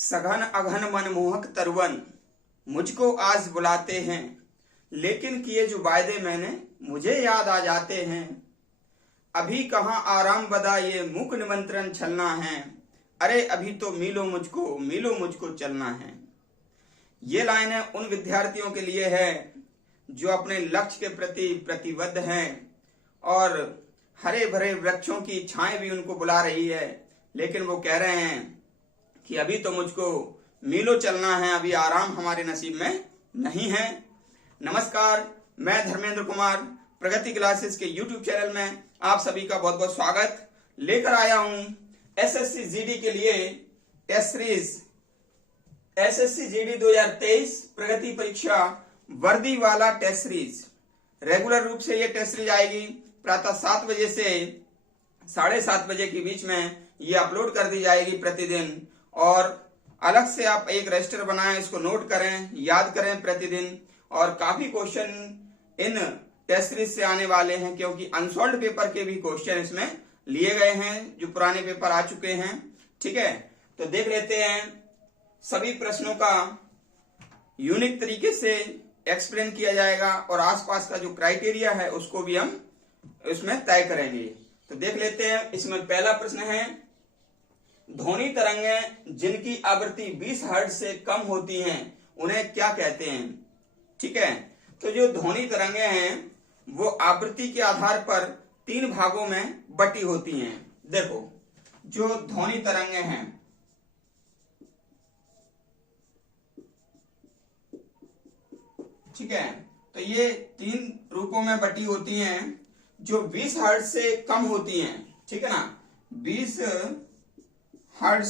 सघन अघन मनमोहक तरुवन मुझको आज बुलाते हैं, लेकिन किए जो वायदे मैंने मुझे याद आ जाते हैं। अभी कहाँ आराम बदा ये मूक निमंत्रण छलना है, अरे अभी तो मिलो मुझको चलना है। ये लाइनें उन विद्यार्थियों के लिए है जो अपने लक्ष्य के प्रति प्रतिबद्ध हैं और हरे भरे वृक्षों की छाएं भी उनको बुला रही है, लेकिन वो कह रहे हैं कि अभी तो मुझको मिलो चलना है, अभी आराम हमारे नसीब में नहीं है। नमस्कार, मैं धर्मेंद्र कुमार प्रगति क्लासेस के YouTube चैनल में आप सभी का बहुत बहुत स्वागत लेकर आया हूं। एसएससी जीडी के लिए टेस्ट सीरीज एसएससी जीडी 2023 प्रगति परीक्षा वर्दी वाला टेस्ट सीरीज रेगुलर रूप से ये टेस्ट सीरीज आएगी। प्रातः 7 बजे से 7:30 बजे के बीच में ये अपलोड कर दी जाएगी प्रतिदिन, और अलग से आप एक रजिस्टर बनाएं, इसको नोट करें, याद करें प्रतिदिन। और काफी क्वेश्चन इन टेस्ट सीरीज से आने वाले हैं, क्योंकि अनसॉल्व्ड पेपर के भी क्वेश्चन इसमें लिए गए हैं जो पुराने पेपर आ चुके हैं। ठीक है, तो देख लेते हैं। सभी प्रश्नों का यूनिक तरीके से एक्सप्लेन किया जाएगा और आसपास का जो क्राइटेरिया है उसको भी हम इसमें तय करेंगे। तो देख लेते हैं। इसमें पहला प्रश्न है, ध्वनि तरंगें जिनकी आवृत्ति 20 हर्ट्ज से कम होती हैं उन्हें क्या कहते हैं। ठीक है, तो जो ध्वनि तरंगें हैं वो आवृत्ति के आधार पर 3 भागों में बटी होती हैं। देखो, जो ध्वनि तरंगें हैं, ठीक है, तो ये 3 रूपों में बटी होती हैं। जो 20 हर्ट्ज से कम होती हैं, ठीक है ना, 20 हर्ट्ज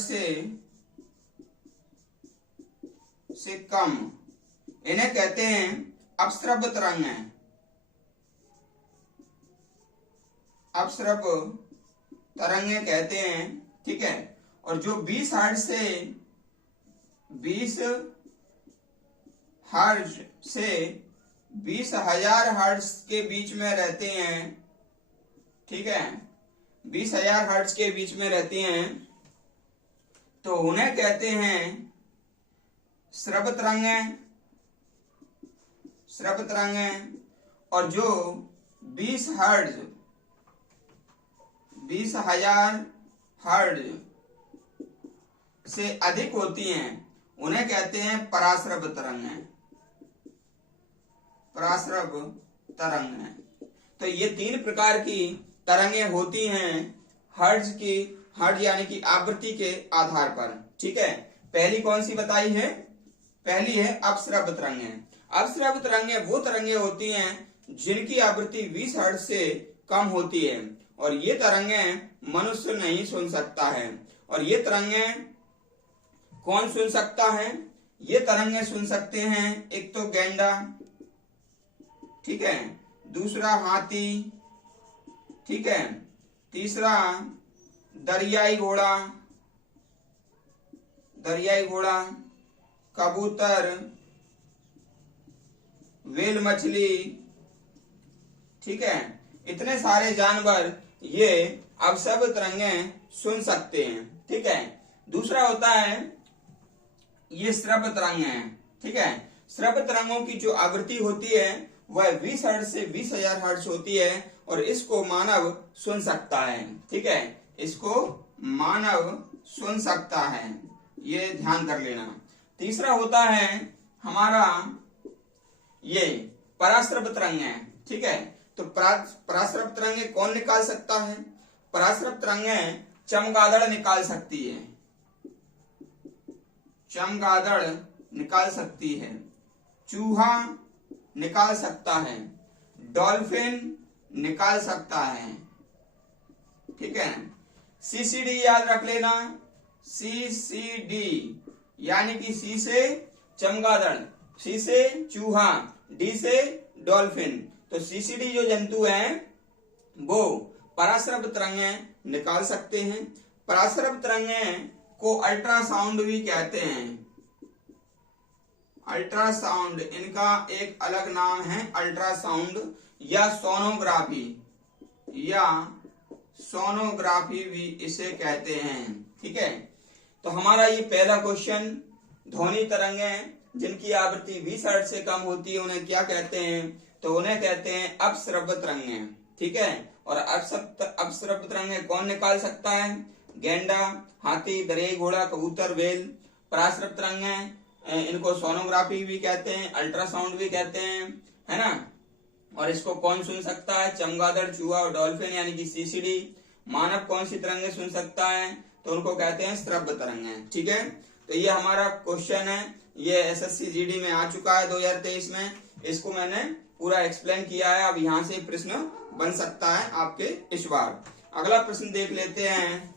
से कम, इन्हें कहते हैं अपश्रव्य तरंगें। अपश्रव तरंगें कहते हैं। ठीक है, और जो 20 हर्ट्ज से 20,000 हर्ट्ज के बीच में रहते हैं, ठीक है, 20,000 हर्ट्ज के बीच में रहती हैं, तो उन्हें कहते हैं श्रव्य तरंगें। श्रव्य तरंगें। और जो 20,000 हर्ट्ज से अधिक होती हैं उन्हें कहते हैं पराश्रव्य तरंगें। पराश्रव्य तरंगें। तो ये 3 प्रकार की तरंगें होती हैं हर्ट्ज यानी कि आवृत्ति के आधार पर। ठीक है, पहली कौन सी बताई है? पहली है अपश्रव्य तरंगें। अपश्रव्य तरंगें वो तरंगें होती हैं जिनकी आवृत्ति 20 हर्ट्ज से कम होती है, और ये तरंगें मनुष्य नहीं सुन सकता है। और ये तरंगें कौन सुन सकता है? ये तरंगें सुन सकते हैं एक तो गैंडा, ठीक है, दूसरा हाथी, ठीक है, तीसरा दरियाई घोड़ा, कबूतर, व्हेल मछली, ठीक है, इतने सारे जानवर ये अपश्रव्य तरंगें सुन सकते हैं। ठीक है, दूसरा होता है ये श्रव्य तरंगें। ठीक है, श्रव्य तरंगों की जो आवृत्ति होती है वह 20 हर्ट्ज से 20,000 हर्ट्ज होती है, और इसको मानव सुन सकता है। ठीक है, इसको मानव सुन सकता है, ये ध्यान कर लेना। तीसरा होता है हमारा ये पराश्रव्य तरंगें। ठीक है, तो पराश्रव्य तरंगें कौन निकाल सकता है? पराश्रव्य तरंगें चमगादड़ निकाल सकती है। चमगादड़ निकाल सकती है, चूहा निकाल सकता है, डॉल्फिन निकाल सकता है। ठीक है, सीसीडी याद रख लेना। सीसीडी यानी कि सी से चमगादड़, सी से चूहा, डी से डॉल्फिन। तो सीसीडी जो जंतु हैं वो पराश्रव्य तरंगें निकाल सकते हैं। पराश्रव्य तरंगें को अल्ट्रासाउंड भी कहते हैं। अल्ट्रासाउंड, इनका एक अलग नाम है अल्ट्रासाउंड या सोनोग्राफी भी इसे कहते हैं। ठीक है, तो हमारा ये पहला क्वेश्चन, ध्वनि तरंगें जिनकी आवृत्ति 20 हर्ट्ज से कम होती है उन्हें क्या कहते हैं? तो उन्हें कहते हैं अपश्रव्य तरंगें। ठीक है, और अपश्रव्य तरंगें कौन निकाल सकता है? गेंडा, हाथी, दरियाई घोड़ा, कबूतर, व्हेल। पराश्रव्य तरंगें, इनको सोनोग्राफी भी कहते हैं, अल्ट्रासाउंड भी कहते हैं, है ना। और इसको कौन सुन सकता है? चमगादड़, चूहा और डॉल्फिन यानी कि सीसीडी। मानव कौन सी तरंगें सुन सकता है? तो उनको कहते हैं श्रव्य तरंगें। ठीक है, तो ये हमारा क्वेश्चन है, ये एसएससी जीडी में आ चुका है 2023 में। इसको मैंने पूरा एक्सप्लेन किया है। अब यहाँ से प्रश्न बन सकता है आपके इस बार। अगला प्रश्न देख लेते हैं।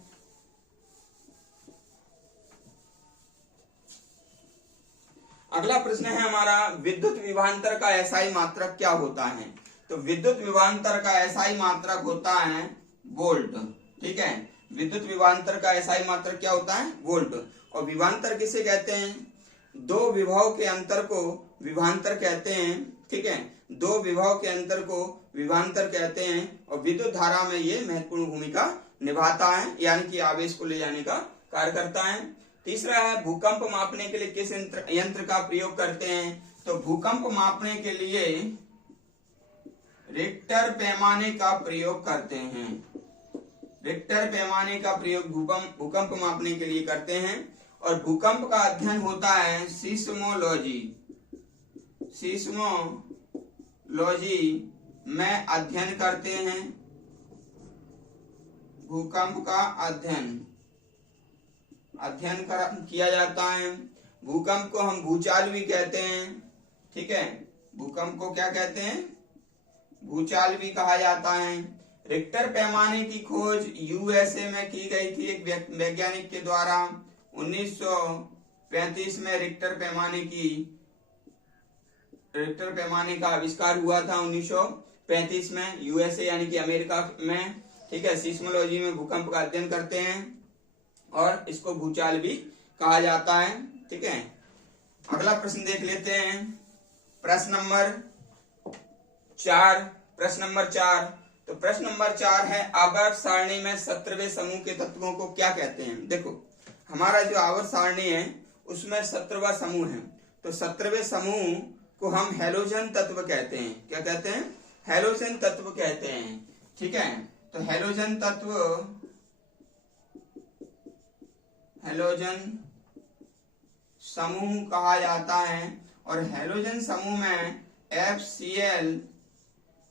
अगला प्रश्न है हमारा, विद्युत विभवांतर का एसआई मात्रक क्या होता है? तो विद्युत विभवांतर का एसआई मात्रक होता है वोल्ट। ठीक है, विद्युत विभवांतर का एसआई मात्रक क्या होता है? वोल्ट। और विभवांतर किसे कहते हैं? दो विभव के अंतर को विभवांतर कहते हैं। ठीक है, दो विभव के अंतर को विभवांतर कहते हैं। और विद्युत धारा में ये महत्वपूर्ण भूमिका निभाता है, यानी कि आवेश को ले जाने का कार्य करता है। तीसरा है, भूकंप मापने के लिए किस यंत्र का प्रयोग करते हैं? तो भूकंप मापने के लिए रिक्टर पैमाने का प्रयोग करते हैं। रिक्टर पैमाने का प्रयोग भूकंप मापने के लिए करते हैं। और भूकंप का अध्ययन होता है सीस्मोलॉजी। सीस्मोलॉजी में अध्ययन करते हैं। भूकंप का अध्ययन किया जाता है। भूकंप को हम भूचाल भी कहते हैं। ठीक है, भूकंप को क्या कहते हैं? भूचाल भी कहा जाता है। रिक्टर पैमाने की खोज यूएसए में की गई थी एक वैज्ञानिक के द्वारा। 1935 में रिक्टर पैमाने का आविष्कार हुआ था 1935 में, यूएसए यानी कि अमेरिका में। ठीक है, सीस्मोलॉजी में भूकंप का अध्ययन करते हैं और इसको भूचाल भी कहा जाता है। ठीक है, अगला प्रश्न देख लेते हैं। प्रश्न नंबर 4। तो प्रश्न नंबर 4 है, आवर्त सारणी में 17वें समूह के तत्वों को क्या कहते हैं? देखो, हमारा जो आवर्त सारणी है उसमें 17वां समूह है। तो 17वें समूह को हम हैलोजन तत्व कहते हैं। क्या कहते हैं? हैलोजन तत्व कहते हैं। ठीक है, तो हैलोजन समूह कहा जाता है। और हैलोजन समूह में FCl,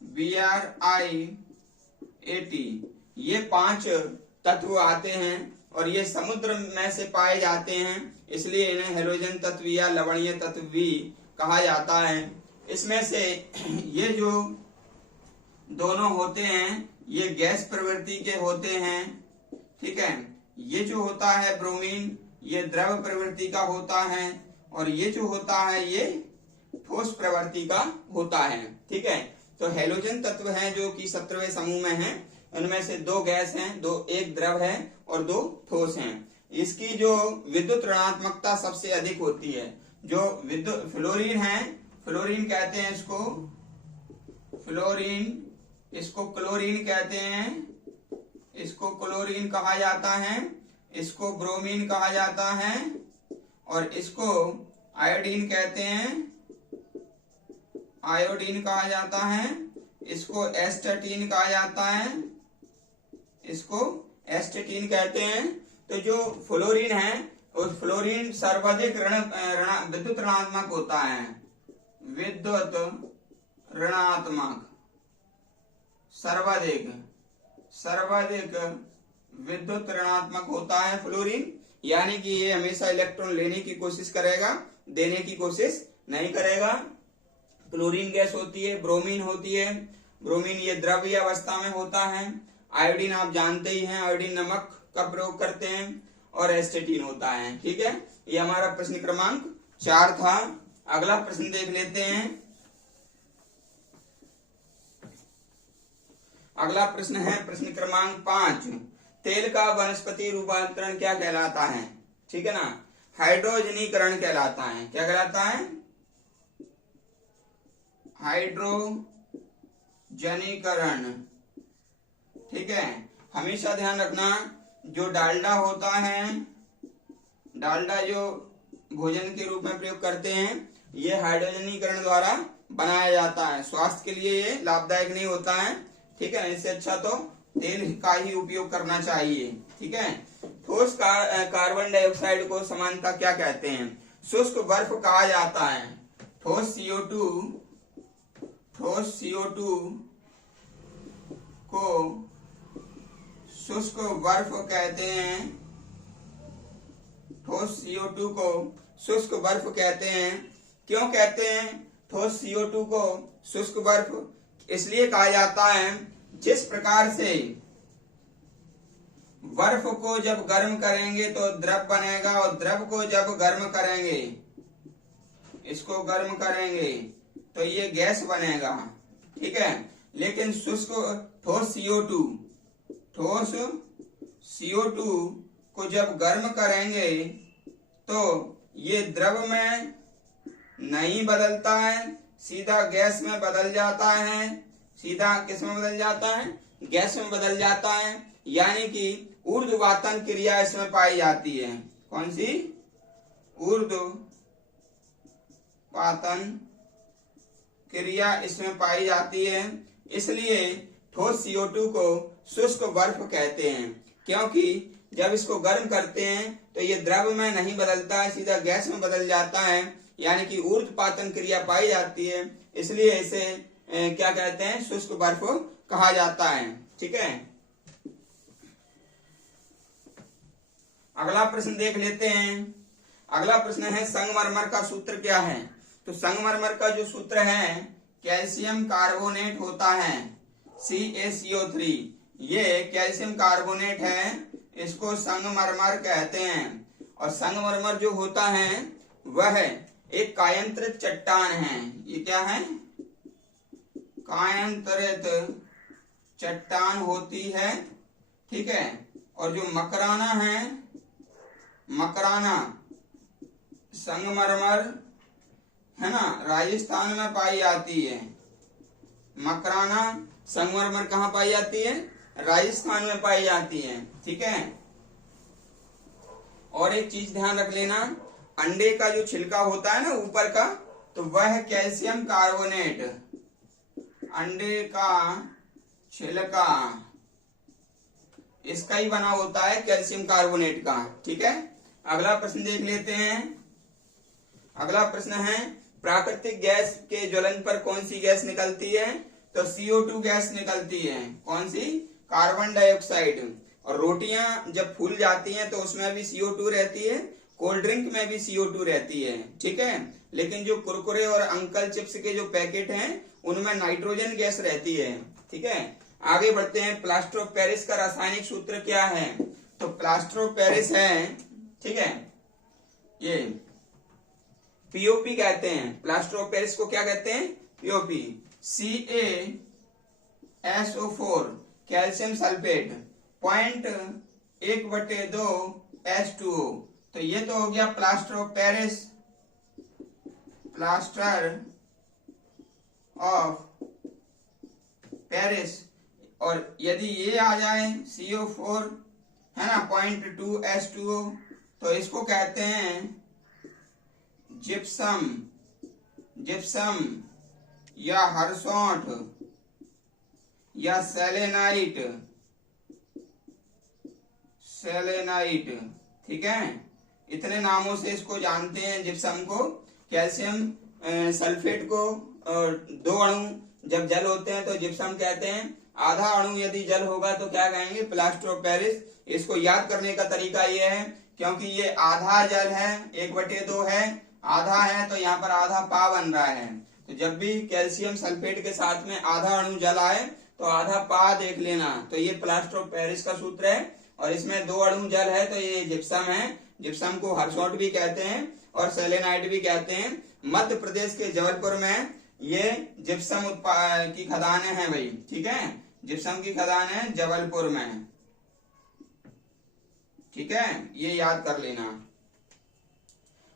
Bri, At ये 5 तत्व आते हैं और ये समुद्र में से पाए जाते हैं, इसलिए इन्हें हैलोजन तत्व या लवणीय तत्व भी कहा जाता है। इसमें से ये जो दोनों होते हैं ये गैस प्रवृत्ति के होते हैं। ठीक है, ये जो होता है ब्रोमीन, ये द्रव प्रवृत्ति का होता है। और ये जो होता है ये ठोस प्रवृत्ति का होता है। ठीक है, तो हैलोजन तत्व हैं जो कि 17वें समूह में हैं। उनमें से 2 गैस हैं, एक द्रव है और 2 ठोस हैं। इसकी जो विद्युत ऋणात्मकता सबसे अधिक होती है। जो विद्युत फ्लोरीन है, फ्लोरीन कहते हैं इसको, इसको क्लोरीन कहते हैं, इसको क्लोरीन कहा जाता है, इसको ब्रोमीन कहा जाता है और इसको आयोडीन कहते हैं, आयोडीन कहा जाता है, इसको एस्टेटीन कहा जाता है, इसको एस्टेटीन कहते हैं। तो जो फ्लोरीन है उस फ्लोरीन सर्वाधिक विद्युत ऋणात्मक होता है। विद्युत ऋणात्मक सर्वाधिक विद्युत ऋणात्मक होता है फ्लोरीन, यानी कि ये हमेशा इलेक्ट्रॉन लेने की कोशिश करेगा, देने की कोशिश नहीं करेगा। क्लोरीन गैस होती है, ब्रोमीन होती है। ब्रोमीन ये द्रव्य अवस्था में होता है। आयोडीन आप जानते ही हैं, आयोडीन नमक का प्रयोग करते हैं। और एस्टेटीन होता है। ठीक है, ये हमारा प्रश्न क्रमांक 4 था। अगला प्रश्न देख लेते हैं। अगला प्रश्न है प्रश्न क्रमांक 5। तेल का वनस्पति रूपांतरण क्या कहलाता है? ठीक है ना, हाइड्रोजनीकरण कहलाता है। क्या कहलाता है? हाइड्रोजनीकरण। ठीक है, हमेशा ध्यान रखना जो डालडा होता है डालडा जो भोजन के रूप में प्रयोग करते हैं, ये हाइड्रोजनीकरण द्वारा बनाया जाता है। स्वास्थ्य के लिए ये लाभदायक नहीं होता है, ठीक है। इससे अच्छा तो तेल का ही उपयोग करना चाहिए, ठीक है। ठोस कार्बन डाइऑक्साइड को सामान्यतः क्या कहते हैं? शुष्क बर्फ कहा जाता है। ठोस CO2 को शुष्क बर्फ कहते हैं। ठोस CO2 को शुष्क बर्फ कहते हैं। क्यों कहते हैं ठोस CO2 को शुष्क बर्फ? इसलिए कहा जाता है, जिस प्रकार से बर्फ को जब गर्म करेंगे तो द्रव बनेगा, और द्रव को जब गर्म करेंगे, इसको गर्म करेंगे तो ये गैस बनेगा, ठीक है। लेकिन शुष्क ठोस CO2 को जब गर्म करेंगे तो ये द्रव में नहीं बदलता है, सीधा गैस में बदल जाता है। सीधा किस में बदल जाता है? गैस में बदल जाता है। यानी कि ऊर्ध्वपातन क्रिया इसमें पाई जाती है। कौन सी? ऊर्ध्वपातन क्रिया इसमें पाई जाती है। इसलिए ठोस CO2 को शुष्क बर्फ कहते हैं, क्योंकि जब इसको गर्म करते हैं तो ये द्रव में नहीं बदलता है, सीधा गैस में बदल जाता है, यानी कि ऊर्ध्वपातन क्रिया पाई जाती है। इसलिए इसे क्या कहते हैं? शुष्क बर्फ कहा जाता है, ठीक है। अगला प्रश्न देख लेते हैं। अगला प्रश्न है, संगमरमर का सूत्र क्या है? तो संगमरमर का जो सूत्र है, कैल्शियम कार्बोनेट होता है, CaCO3। ये कैल्शियम कार्बोनेट है, इसको संगमरमर कहते हैं। और संगमरमर जो होता है वह एक कायांतरित चट्टान है। ये क्या है? कायांतरित चट्टान होती है, ठीक है। और जो मकराना है, मकराना संगमरमर है ना, राजस्थान में पाई जाती है। मकराना संगमरमर कहाँ पाई जाती है? राजस्थान में पाई जाती है, ठीक है। और एक चीज ध्यान रख लेना, अंडे का जो छिलका होता है ना ऊपर का, तो वह कैल्शियम कार्बोनेट, अंडे का छिलका इसका ही बना होता है, कैल्शियम कार्बोनेट का, ठीक है। अगला प्रश्न देख लेते हैं। अगला प्रश्न है, प्राकृतिक गैस के ज्वलन पर कौन सी गैस निकलती है? तो CO2 गैस निकलती है। कौन सी? Carbon dioxide. और रोटियां जब फूल जाती हैं तो उसमें भी CO2 रहती है, कोल्ड ड्रिंक में भी CO2 रहती है, ठीक है। लेकिन जो कुरकुरे और अंकल चिप्स के जो पैकेट हैं उनमें नाइट्रोजन गैस रहती है, ठीक है। आगे बढ़ते हैं। प्लास्टर ऑफ पेरिस का रासायनिक सूत्र क्या है? तो प्लास्टर ऑफ पेरिस है, ठीक है, ये POP कहते हैं। प्लास्टर ऑफ पेरिस को क्या कहते हैं? POP। CaSO4 calcium sulphate 0.1/2 H2O। तो ये तो हो गया plaster of Paris. Plaster of Paris. और यदि ये आ जाए CO4 है ना 0.2 H2O, तो इसको कहते हैं जिप्सम। जिप्सम या हरसौंठ या सेलेनाइट। सेलेनाइट, ठीक है। इतने नामों से इसको जानते हैं जिप्सम को। कैल्शियम सल्फेट को और 2 अणु जब जल होते हैं तो जिप्सम कहते हैं। आधा अणु यदि जल होगा तो क्या कहेंगे? Plaster of Paris. इसको याद करने का तरीका ये है, क्योंकि ये आधा जल है, 1/2 है, आधा है, तो यहाँ पर आधा पा बन रहा है। तो जब भी कैल्शियम सल्फेट के साथ में आधा अणु जल आए तो आधा पा देख लेना। तो ये प्लास्टर ऑफ पेरिस का सूत्र है। और इसमें 2 अणु जल है तो ये जिप्सम है। जिप्सम को हरसौंठ भी कहते हैं और सेलेनाइट भी कहते हैं। मध्य प्रदेश के जबलपुर में ये जिप्सम की खदानें हैं भाई, ठीक है। जिप्सम की खदान है जबलपुर में, ठीक है, ये याद कर लेना।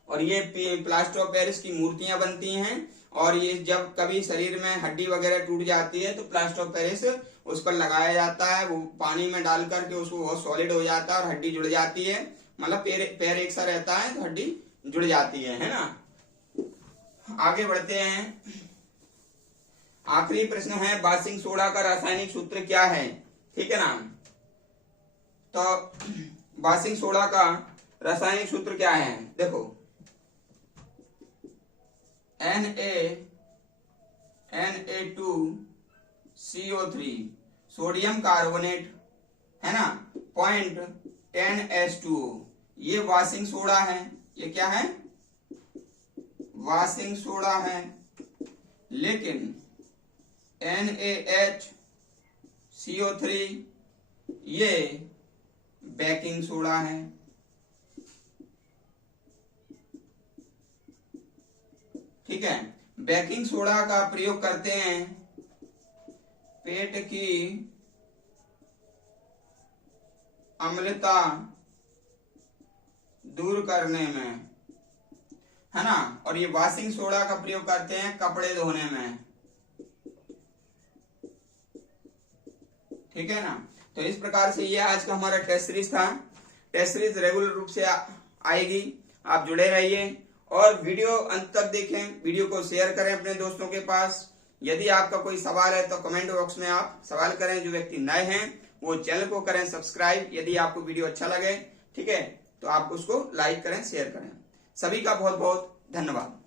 और ये प्लास्टर ऑफ पेरिस की मूर्तियां बनती हैं। और ये जब कभी शरीर में हड्डी वगैरह टूट जाती है तो प्लास्टर ऑफ पेरिस उस पर लगाया जाता है। वो पानी में डाल करके उसको बहुत सॉलिड हो जाता है और हड्डी जुड़ जाती है। मतलब पैर एक सा रहता है तो हड्डी जुड़ जाती है ना। आगे बढ़ते हैं। आखिरी प्रश्न है, बासिंग सोडा का रासायनिक सूत्र क्या है? ठीक है ना। तो बासिंग सोडा का रासायनिक सूत्र क्या है? देखो, Na2CO3 सोडियम कार्बोनेट है ना, 0.10H2O, ये वाशिंग सोडा है। ये क्या है? वाशिंग सोडा है। लेकिन NaHCO3 ये बेकिंग सोडा है। ठीक है, बेकिंग सोडा का प्रयोग करते हैं पेट की अम्लता दूर करने में, है ना। और ये वॉशिंग सोडा का प्रयोग करते हैं कपड़े धोने में। ठीक है ना। तो इस प्रकार से ये आज का हमारा टेस्ट सीरीज था। टेस्ट सीरीज रेगुलर रूप से आएगी, आप जुड़े रहिए और वीडियो अंत तक देखें। वीडियो को शेयर करें अपने दोस्तों के पास। यदि आपका कोई सवाल है तो कमेंट बॉक्स में आप सवाल करें। जो व्यक्ति नए हैं वो चैनल को करें सब्सक्राइब। यदि आपको वीडियो अच्छा लगे, ठीक है, तो आप उसको लाइक करें, शेयर करें। सभी का बहुत बहुत धन्यवाद।